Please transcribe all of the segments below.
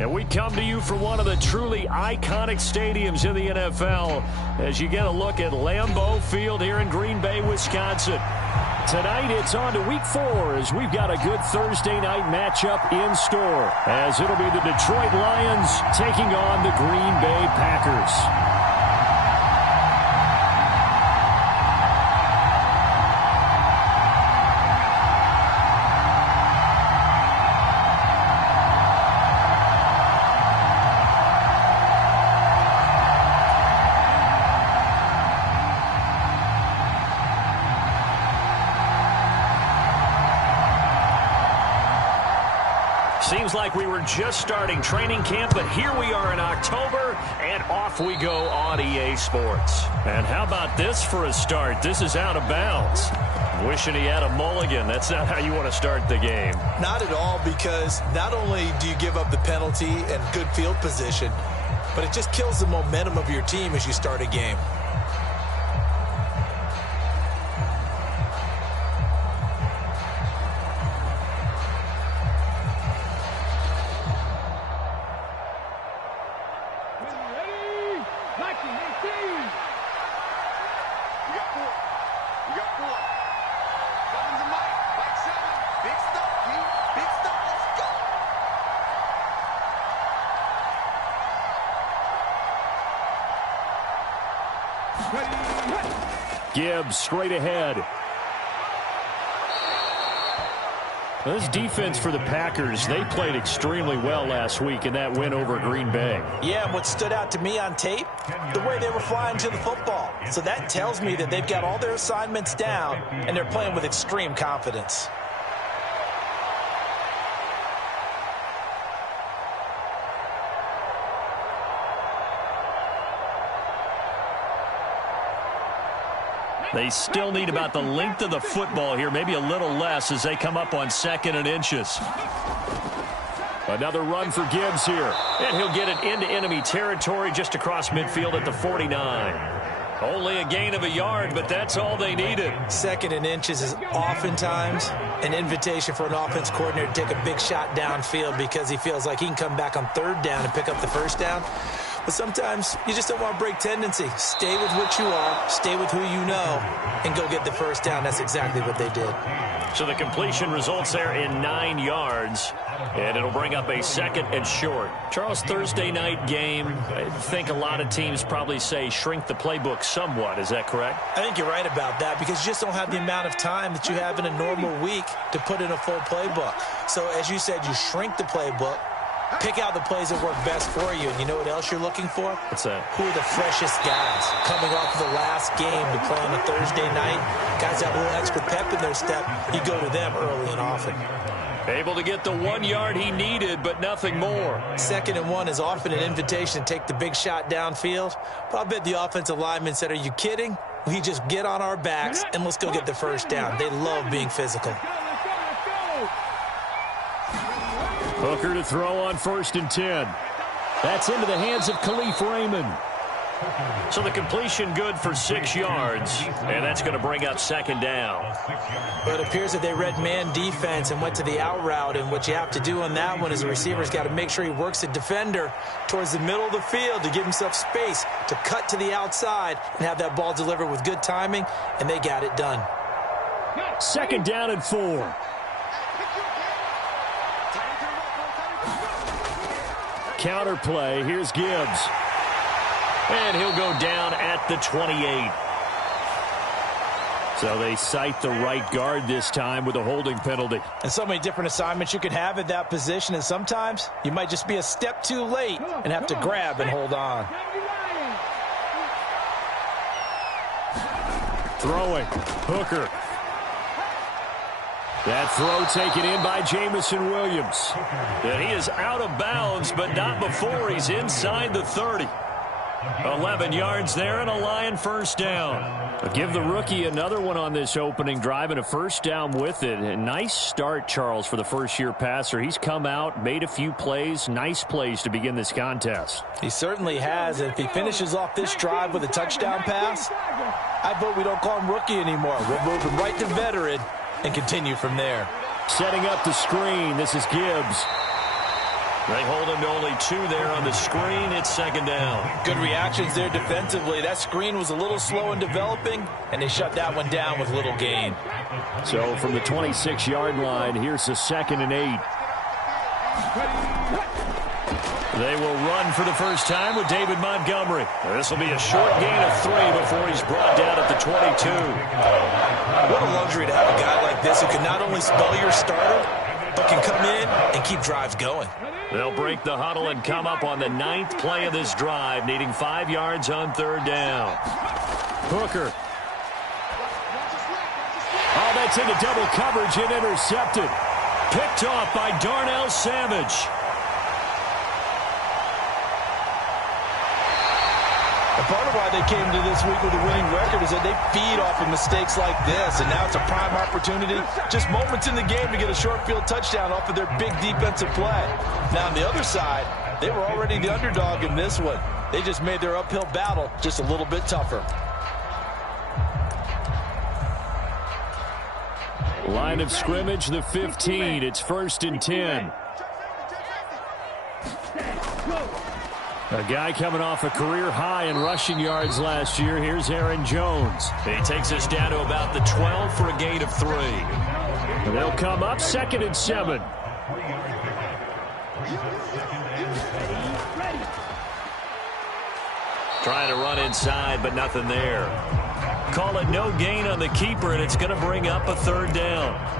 And we come to you from one of the truly iconic stadiums in the NFL as you get a look at Lambeau Field here in Green Bay, Wisconsin. Tonight it's on to Week 4 as we've got a good Thursday night matchup in store, as it'll be the Detroit Lions taking on the Green Bay Packers. Seems like we were just starting training camp, but here we are in October, and off we go on EA Sports. And how about this for a start? This is out of bounds. Wishing he had a mulligan. That's not how you want to start the game. Not at all, because not only do you give up the penalty and good field position, but it just kills the momentum of your team as you start a game. Gibbs straight ahead. This defense for the Packers, they played extremely well last week in that win over Green Bay. Yeah, and what stood out to me on tape, the way they were flying to the football. So that tells me that they've got all their assignments down, and they're playing with extreme confidence. They still need about the length of the football here, maybe a little less as they come up on 2nd and inches. Another run for Gibbs here. And he'll get it into enemy territory just across midfield at the 49. Only a gain of a yard, but that's all they needed. 2nd and inches is oftentimes an invitation for an offense coordinator to take a big shot downfield because he feels like he can come back on 3rd down and pick up the 1st down. But sometimes you just don't want to break tendency. Stay with what you are, stay with who you know, and go get the 1st down. That's exactly what they did. So the completion results there in 9 yards, and it'll bring up a 2nd and short. Charles, Thursday night game, I think a lot of teams probably say shrink the playbook somewhat. Is that correct? I think you're right about that because you just don't have the amount of time that you have in a normal week to put in a full playbook. So as you said, you shrink the playbook. Pick out the plays that work best for you. And you know what else you're looking for? What's that? Who are the freshest guys coming off of the last game to play on a Thursday night? Guys have a little extra pep in their step. You go to them early and often. Able to get the 1 yard he needed, but nothing more. 2nd and 1 is often an invitation to take the big shot downfield. But I bet the offensive lineman said, are you kidding? We just get on our backs and let's go get the 1st down. They love being physical. Hooker to throw on 1st and 10. That's into the hands of Khalif Raymond. So the completion good for 6 yards, and that's going to bring up 2nd down. Well, it appears that they read man defense and went to the out route, and what you have to do on that one is the receiver's got to make sure he works the defender towards the middle of the field to give himself space to cut to the outside and have that ball delivered with good timing, and they got it done. 2nd down and 4. Counter play. Here's Gibbs. And he'll go down at the 28. So they cite the right guard this time with a holding penalty. And so many different assignments you could have at that position, and sometimes you might just be a step too late and have to grab and hold on. Throwing. Hooker. That throw taken in by Jamison Williams. And he is out of bounds, but not before he's inside the 30. 11 yards there and a Lion 1st down. But give the rookie another one on this opening drive and a 1st down with it. A nice start, Charles, for the first-year passer. He's come out, made a few plays, nice plays to begin this contest. He certainly has. And if he finishes off this drive with a touchdown pass, I vote we don't call him rookie anymore. We'll move him right to veteran and continue from there. Setting up the screen. This is Gibbs. They hold him to only 2 there on the screen. It's second down. Good reactions there defensively. That screen was a little slow in developing, and they shut that one down with little gain. So from the 26-yard line, here's the 2nd and 8. They will run for the first time with David Montgomery. This will be a short gain of 3 before he's brought down at the 22. What a luxury to have a guy like this who can not only spell your starter, but can come in and keep drives going. They'll break the huddle and come up on the 9th play of this drive, needing 5 yards on 3rd down. Hooker. Oh, that's into double coverage and intercepted. Picked off by Darnell Savage. And part of why they came to this week with a winning record is that they feed off of mistakes like this, and now it's a prime opportunity, just moments in the game to get a short field touchdown off of their big defensive play. Now on the other side, they were already the underdog in this one. They just made their uphill battle just a little bit tougher. Line of scrimmage, the 15. It's 1st and 10. A guy coming off a career high in rushing yards last year. Here's Aaron Jones. He takes us down to about the 12 for a gain of 3. They'll come up 2nd and 7. Trying to run inside, but nothing there. Call it no gain on the keeper, and it's going to bring up a 3rd down.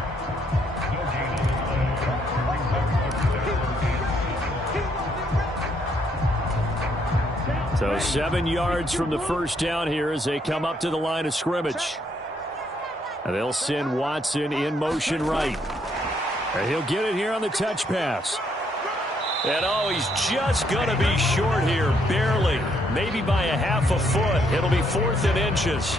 So 7 yards from the first down here as they come up to the line of scrimmage. And they'll send Watson in motion right. And he'll get it here on the touch pass. And oh, he's just going to be short here, barely. Maybe by a half a foot. It'll be 4th and inches.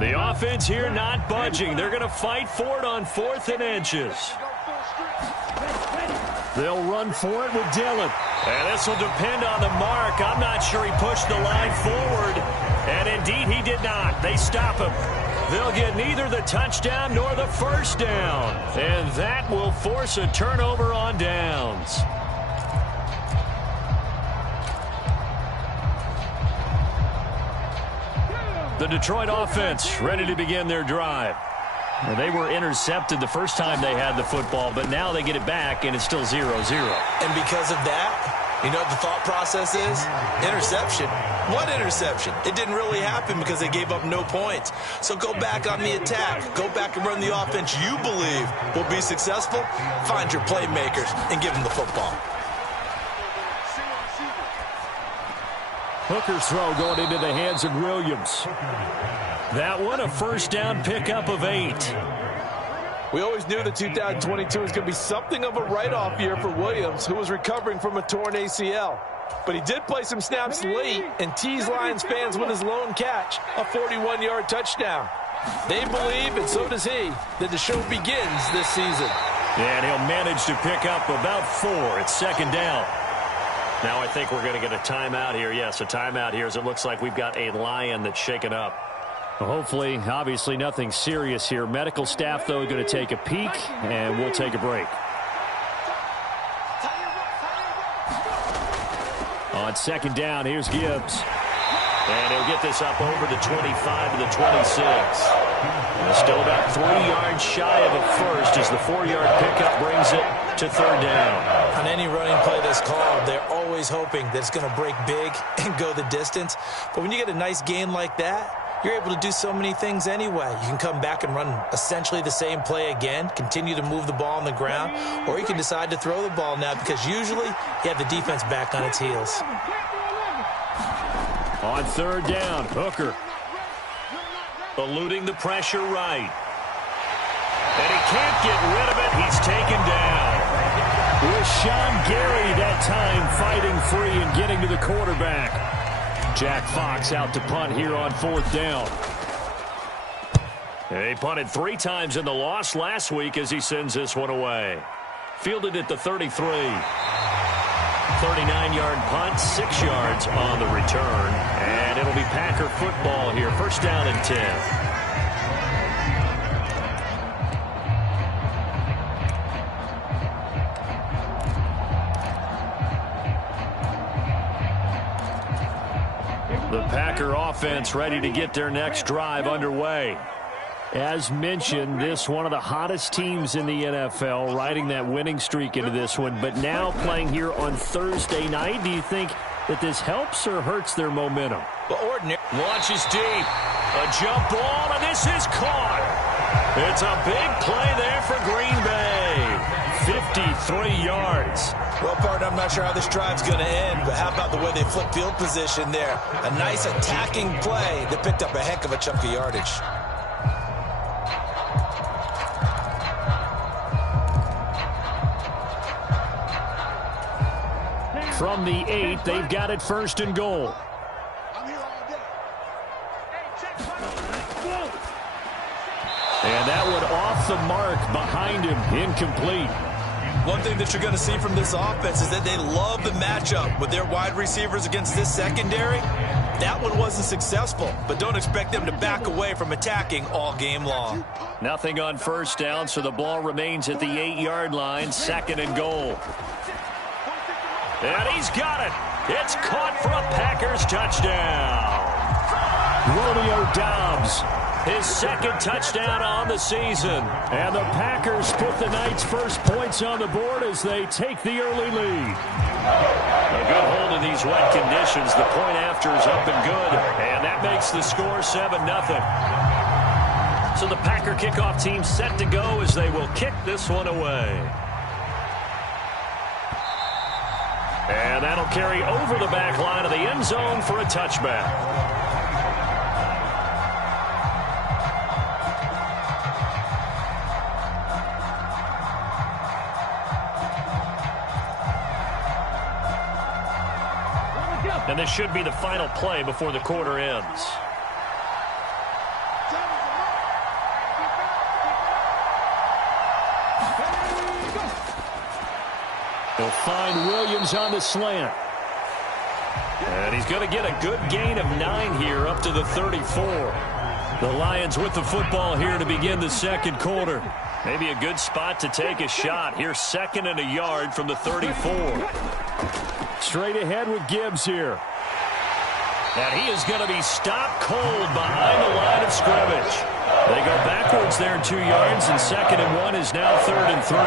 The offense here not budging. They're going to fight for it on 4th and inches. They'll run for it with Dillon. And this will depend on the mark. I'm not sure he pushed the line forward. And indeed, he did not. They stop him. They'll get neither the touchdown nor the first down. And that will force a turnover on downs. The Detroit offense ready to begin their drive. Well, they were intercepted the first time they had the football, but now they get it back, and it's still 0-0. And because of that, you know what the thought process is? Interception. What interception? It didn't really happen because they gave up no points. So go back on the attack. Go back and run the offense you believe will be successful. Find your playmakers and give them the football. Hooker's throw going into the hands of Williams. That one, a first down pickup of 8. We always knew that 2022 was going to be something of a write-off year for Williams, who was recovering from a torn ACL. But he did play some snaps late and teased Lions fans with his lone catch, a 41-yard touchdown. They believe, and so does he, that the show begins this season. And he'll manage to pick up about 4. It's 2nd down. Now I think we're going to get a timeout here. Yes, a timeout here as it looks like we've got a Lion that's shaken up. Well, hopefully, obviously nothing serious here. Medical staff, though, going to take a peek, and we'll take a break. On 2nd down, here's Gibbs. And he'll get this up over the 25 to the 26. Still about 3 yards shy of a first as the 4-yard pickup brings it to 3rd down. On any running play that's called, they're always hoping that it's going to break big and go the distance. But when you get a nice gain like that, you're able to do so many things anyway. You can come back and run essentially the same play again, continue to move the ball on the ground, or you can decide to throw the ball now because usually you have the defense back on its heels. On 3rd down, Hooker eluding the pressure right. And he can't get rid of it. He's taken down. With Sean Gary that time fighting free and getting to the quarterback. Jack Fox out to punt here on 4th down. He punted 3 times in the loss last week as he sends this one away. Fielded at the 33. 39-yard punt, 6 yards on the return. And it'll be Packer football here. First down and 10. The Packer offense ready to get their next drive underway. As mentioned, this one of the hottest teams in the NFL, riding that winning streak into this one, but now playing here on Thursday night. Do you think that this helps or hurts their momentum? Well, ordinary. Launches deep. A jump ball, and this is caught. It's a big play there for Green Bay. 53 yards. Well, partner, I'm not sure how this drive's going to end, but how about the way they flip field position there? A nice attacking play that picked up a heck of a chunk of yardage. From the 8, they've got it first and goal. And that one off the mark behind him, incomplete. One thing that you're going to see from this offense is that they love the matchup with their wide receivers against this secondary. That one wasn't successful, but don't expect them to back away from attacking all game long. Nothing on first down, so the ball remains at the 8-yard line, second and goal. And he's got it. It's caught for a Packers touchdown. Romeo Doubs, his second touchdown on the season. And the Packers put the Knights' first points on the board as they take the early lead. A good hold in these wet conditions. The point after is up and good. And that makes the score 7-0. So the Packer kickoff team set to go as they will kick this one away. And that'll carry over the back line of the end zone for a touchback. And this should be the final play before the quarter ends. They'll find Williams on the slant. And he's going to get a good gain of 9 here up to the 34. The Lions with the football here to begin the second quarter. Maybe a good spot to take a shot. Here's 2nd and a yard from the 34. Straight ahead with Gibbs here. And he is going to be stopped cold behind the line of scrimmage. They go backwards there 2 yards, and 2nd and 1 is now 3rd and 3.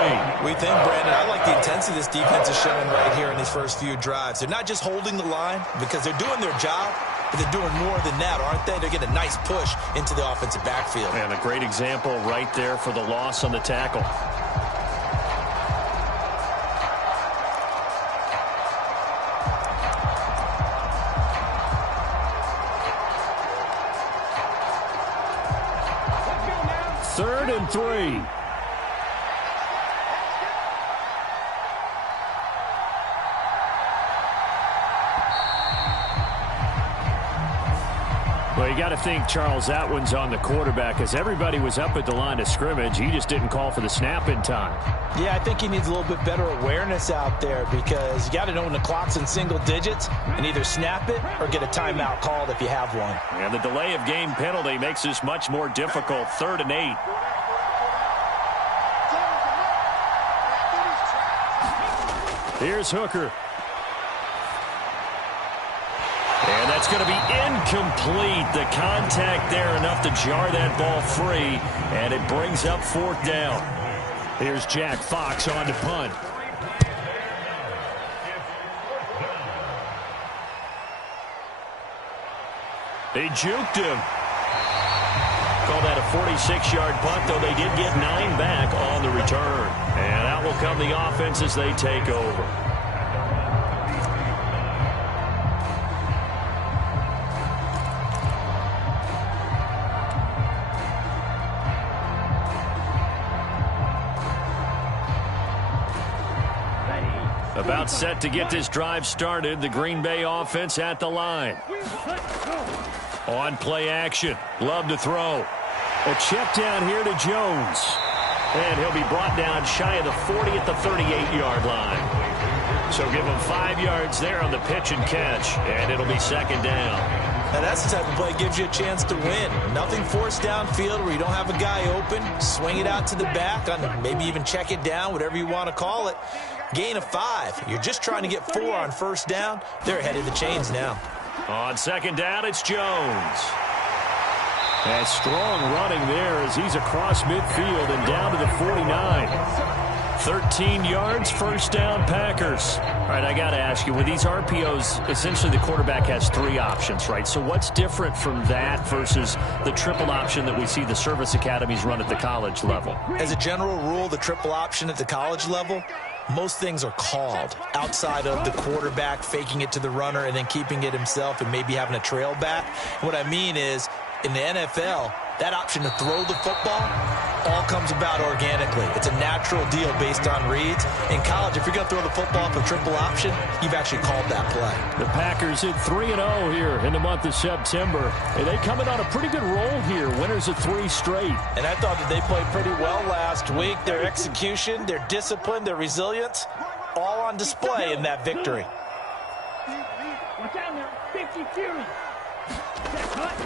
We think, Brandon, I like the intensity this defense is showing right here in these first few drives. They're not just holding the line because they're doing their job, but they're doing more than that, aren't they? They're getting a nice push into the offensive backfield. And a great example right there for the loss on the tackle. Third and 3. Well, you got to think, Charles, that one's on the quarterback as everybody was up at the line of scrimmage. He just didn't call for the snap in time. Yeah, I think he needs a little bit better awareness out there because you got to know when the clock's in single digits and either snap it or get a timeout called if you have one. And the delay of game penalty makes this much more difficult. 3rd and 8. Here's Hooker. And that's going to be incomplete. The contact there enough to jar that ball free, and it brings up 4th down. Here's Jack Fox on to punt. They juked him. Call that a 46-yard punt, though they did get 9 back on the return. And out will come the offense as they take over. About set to get this drive started. The Green Bay offense at the line. On play action. Love to throw. A check down here to Jones. And he'll be brought down shy of the 40 at the 38-yard line. So give him 5 yards there on the pitch and catch, and it'll be second down. Now that's the type of play that gives you a chance to win. Nothing forced downfield where you don't have a guy open. Swing it out to the back, maybe even check it down, whatever you want to call it. Gain of 5. You're just trying to get 4 on first down. They're ahead of the chains now. On second down, it's Jones. And strong running there as he's across midfield and down to the 49. 13 yards, first down, Packers. All right, I got to ask you, with these RPOs, essentially the quarterback has 3 options, right? So what's different from that versus the triple option that we see the service academies run at the college level? As a general rule, the triple option at the college level, most things are called outside of the quarterback faking it to the runner and then keeping it himself and maybe having a trail back. What I mean is, in the NFL, that option to throw the football all comes about organically. It's a natural deal based on reads. In college, if you're going to throw the football off a triple option, you've actually called that play. The Packers hit 3-0 here in the month of September. And they coming on a pretty good roll here, winners of 3 straight. And I thought that they played pretty well last week. Their execution, their discipline, their resilience, all on display in that victory. Watch out now, 50 Fury.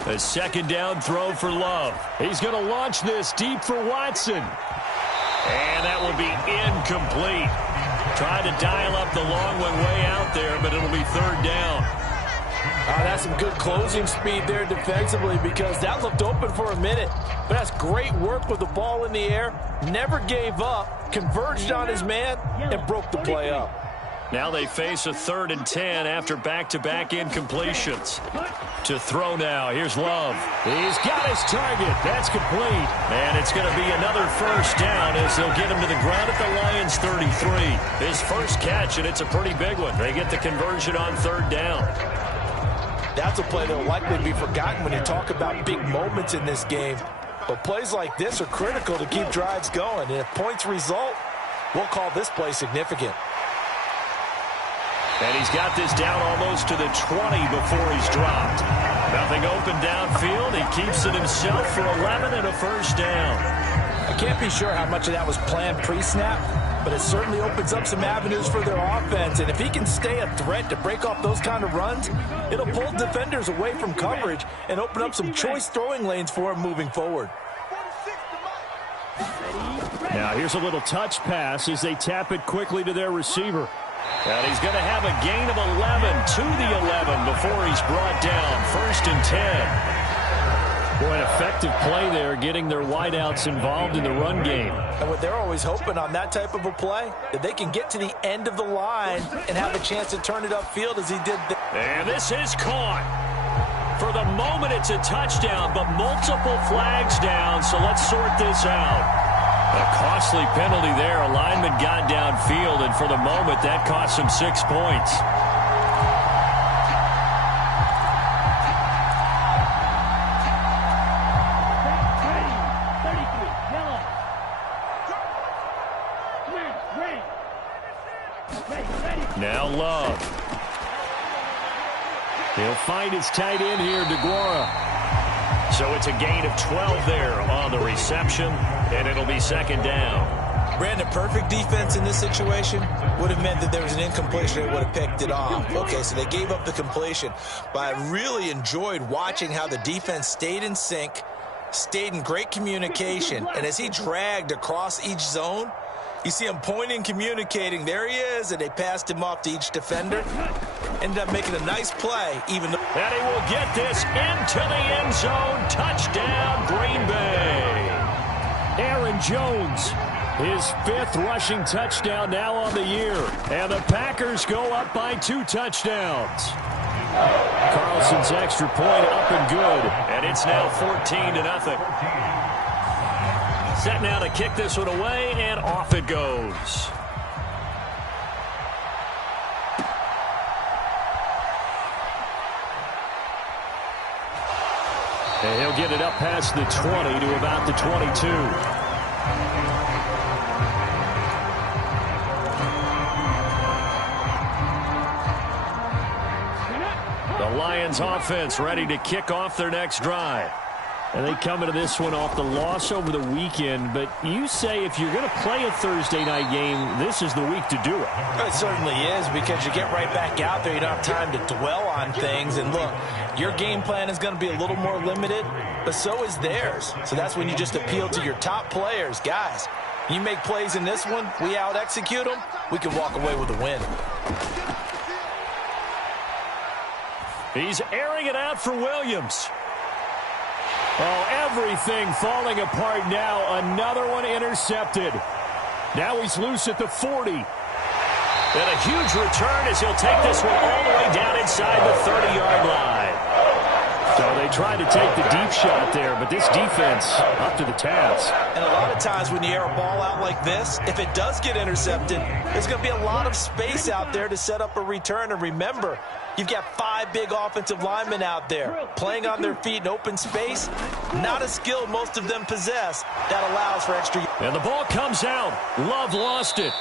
A second down throw for Love. He's going to launch this deep for Watson. And that will be incomplete. Trying to dial up the long one way out there, but it'll be third down. That's some good closing speed there defensively because that looked open for a minute. But that's great work with the ball in the air. Never gave up, converged on his man, and broke the play up. Now they face a 3rd and 10 after back-to-back incompletions. To throw now, here's Love. He's got his target. That's complete. And it's going to be another first down as they'll get him to the ground at the Lions' 33. His first catch, and it's a pretty big one. They get the conversion on 3rd down. That's a play that will likely be forgotten when you talk about big moments in this game. But plays like this are critical to keep drives going. And if points result, we'll call this play significant. And he's got this down almost to the 20 before he's dropped. Nothing open downfield. He keeps it himself for 11 and a first down. I can't be sure how much of that was planned pre-snap, but it certainly opens up some avenues for their offense. And if he can stay a threat to break off those kind of runs, it'll pull defenders away from coverage and open up some choice throwing lanes for him moving forward. Now here's a little touch pass as they tap it quickly to their receiver. And he's going to have a gain of 11 to the 11 before he's brought down. 1st and 10. Boy, an effective play there, getting their wideouts involved in the run game. And what they're always hoping on that type of a play, that they can get to the end of the line and have a chance to turn it upfield as he did. And this is caught. For the moment, it's a touchdown, but multiple flags down, so let's sort this out. A costly penalty there. A lineman got downfield, and for the moment, that cost him 6 points. Now Love. He'll find his tight end here, DeGuara. So it's a gain of 12 there on the reception, and it'll be second down. Brandon, perfect defense in this situation would have meant that there was an incompletion that would have picked it off. Okay, so they gave up the completion. But I really enjoyed watching how the defense stayed in sync, stayed in great communication, and as he dragged across each zone, you see him pointing, communicating. There he is, and they passed him off to each defender. Ended up making a nice play, even though... And he will get this into the end zone. Touchdown, Green Bay. Aaron Jones, his 5th rushing touchdown now on the year. And the Packers go up by 2 touchdowns. Carlson's extra point up and good. And it's now 14-0. Set now to kick this one away, and off it goes. And he'll get it up past the 20 to about the 22. The Lions offense ready to kick off their next drive. And they come into this one off the loss over the weekend. But you say if you're going to play a Thursday night game, this is the week to do it. It certainly is, because you get right back out there. You don't have time to dwell on things. And look, your game plan is going to be a little more limited, but so is theirs. So that's when you just appeal to your top players. Guys, you make plays in this one, we out-execute them, we can walk away with a win. He's airing it out for Williams. Oh, everything falling apart now. Another one intercepted. Now he's loose at the 40. And a huge return as he'll take this one all the way down inside the 30-yard line. So they tried to take the deep shot there, but this defense up to the task. And a lot of times when you air a ball out like this, if it does get intercepted, there's going to be a lot of space out there to set up a return. And remember, you've got 5 big offensive linemen out there playing on their feet in open space. Not a skill most of them possess. That allows for extra. And the ball comes out. Love lost it.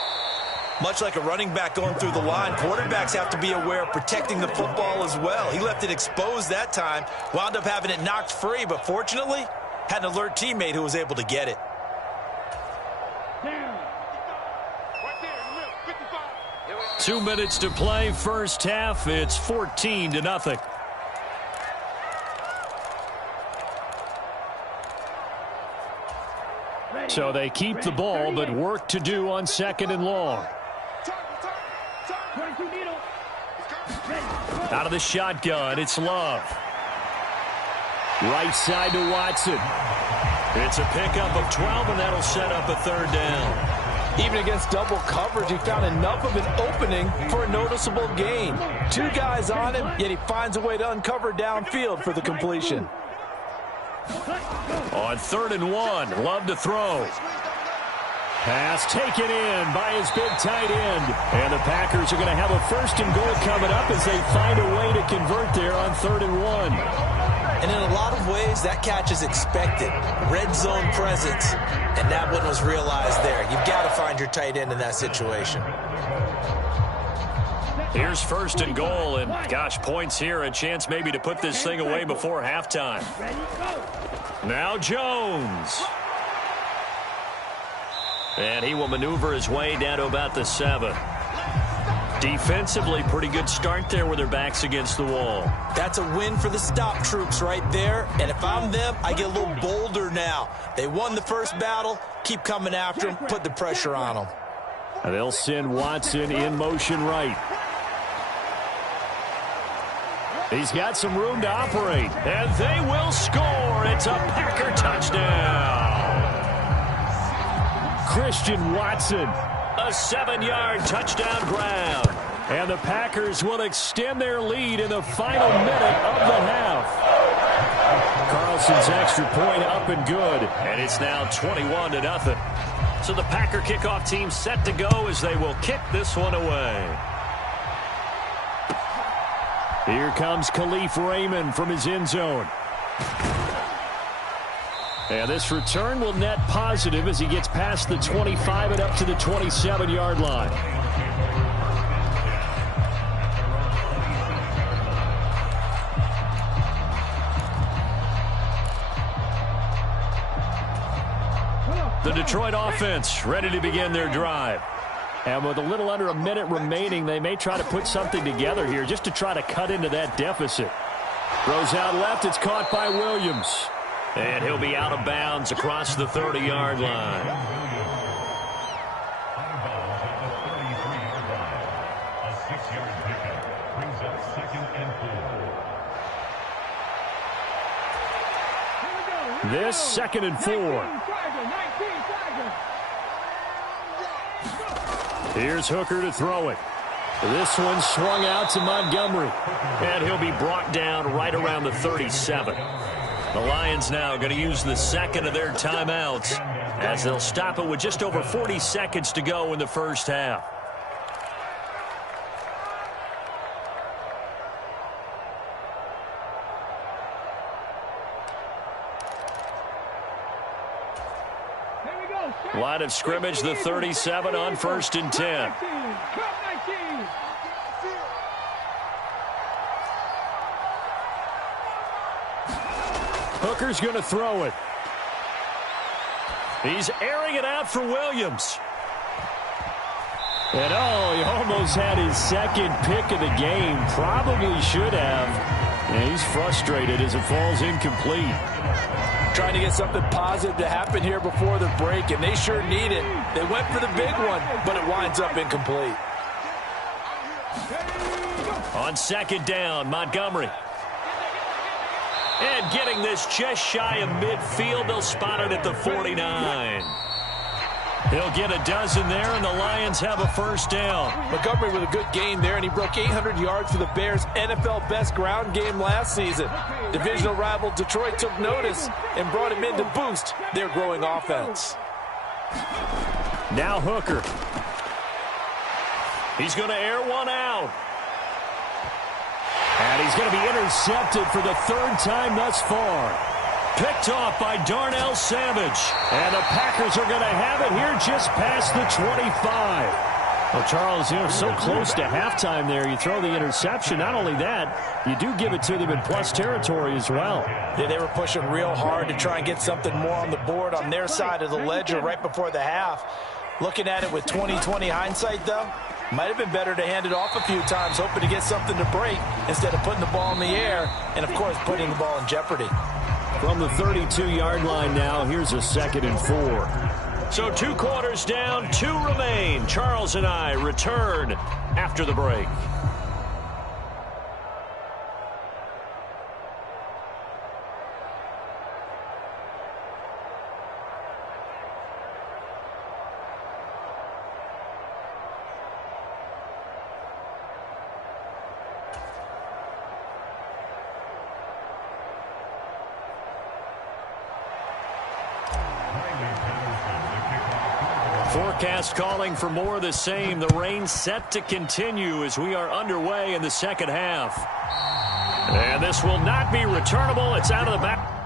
Much like a running back going through the line, quarterbacks have to be aware of protecting the football as well. He left it exposed that time, wound up having it knocked free, but fortunately, had an alert teammate who was able to get it. 2 minutes to play, first half. It's 14-0. So they keep the ball, but work to do on 2nd and long. Out of the shotgun, it's Love. Right side to Watson. It's a pickup of 12, and that'll set up a 3rd down. Even against double coverage, he found enough of an opening for a noticeable gain. 2 guys on him, yet he finds a way to uncover downfield for the completion. On 3rd and 1, Love to throw. Pass taken in by his big tight end. And the Packers are going to have a 1st and goal coming up as they find a way to convert there on 3rd and 1. And in a lot of ways, that catch is expected. Red zone presence, and that one was realized there. You've got to find your tight end in that situation. Here's 1st and goal, and gosh, points here, a chance maybe to put this thing away before halftime. Now Jones. And he will maneuver his way down to about the 7. Defensively, pretty good start there with their backs against the wall. That's a win for the stop troops right there. And if I'm them, I get a little bolder now. They won the first battle. Keep coming after them. Put the pressure on them. And they'll send Watson in motion right. He's got some room to operate. And they will score. It's a Packer touchdown. Christian Watson. A 7-yard touchdown grab. And the Packers will extend their lead in the final minute of the half. Carlson's extra point up and good. And it's now 21-0. So the Packer kickoff team set to go as they will kick this one away. Here comes Khalif Raymond from his end zone. And this return will net positive as he gets past the 25 and up to the 27-yard line. The Detroit offense ready to begin their drive. And with a little under a minute remaining, they may try to put something together here just to try to cut into that deficit. Throws out left. It's caught by Williams. And he'll be out of bounds across the 30-yard line. This 2nd and 4. Here's Hooker to throw it. This one swung out to Montgomery. And he'll be brought down right around the 37. The Lions now going to use the 2nd of their timeouts as they'll stop it with just over 40 seconds to go in the first half. Line of scrimmage, the 37 on 1st and 10. Hooker's going to throw it. He's airing it out for Williams. And, oh, he almost had his second pick of the game. Probably should have. And he's frustrated as it falls incomplete. Trying to get something positive to happen here before the break, and they sure need it. They went for the big one, but it winds up incomplete. On second down, Montgomery. And getting this just shy of midfield, they'll spot it at the 49. He'll get a dozen there, and the Lions have a first down. Montgomery with a good game there, and he broke 800 yards for the Bears' NFL best ground game last season. Divisional rival Detroit took notice and brought him in to boost their growing offense. Now Hooker. He's going to air one out. And he's going to be intercepted for the third time thus far. Picked off by Darnell Savage. And the Packers are going to have it here just past the 25. Well, Charles, so close to halftime there. You throw the interception. Not only that, you do give it to them in plus territory as well. Yeah, they were pushing real hard to try and get something more on the board on their side of the ledger right before the half. Looking at it with 20/20 hindsight, though, might have been better to hand it off a few times, hoping to get something to break instead of putting the ball in the air and, of course, putting the ball in jeopardy. From the 32-yard line now, here's a 2nd and 4. So 2 quarters down, 2 remain. Charles and I return after the break. Forecast calling for more of the same. The rain set to continue as we are underway in the second half. And this will not be returnable. It's out of the back.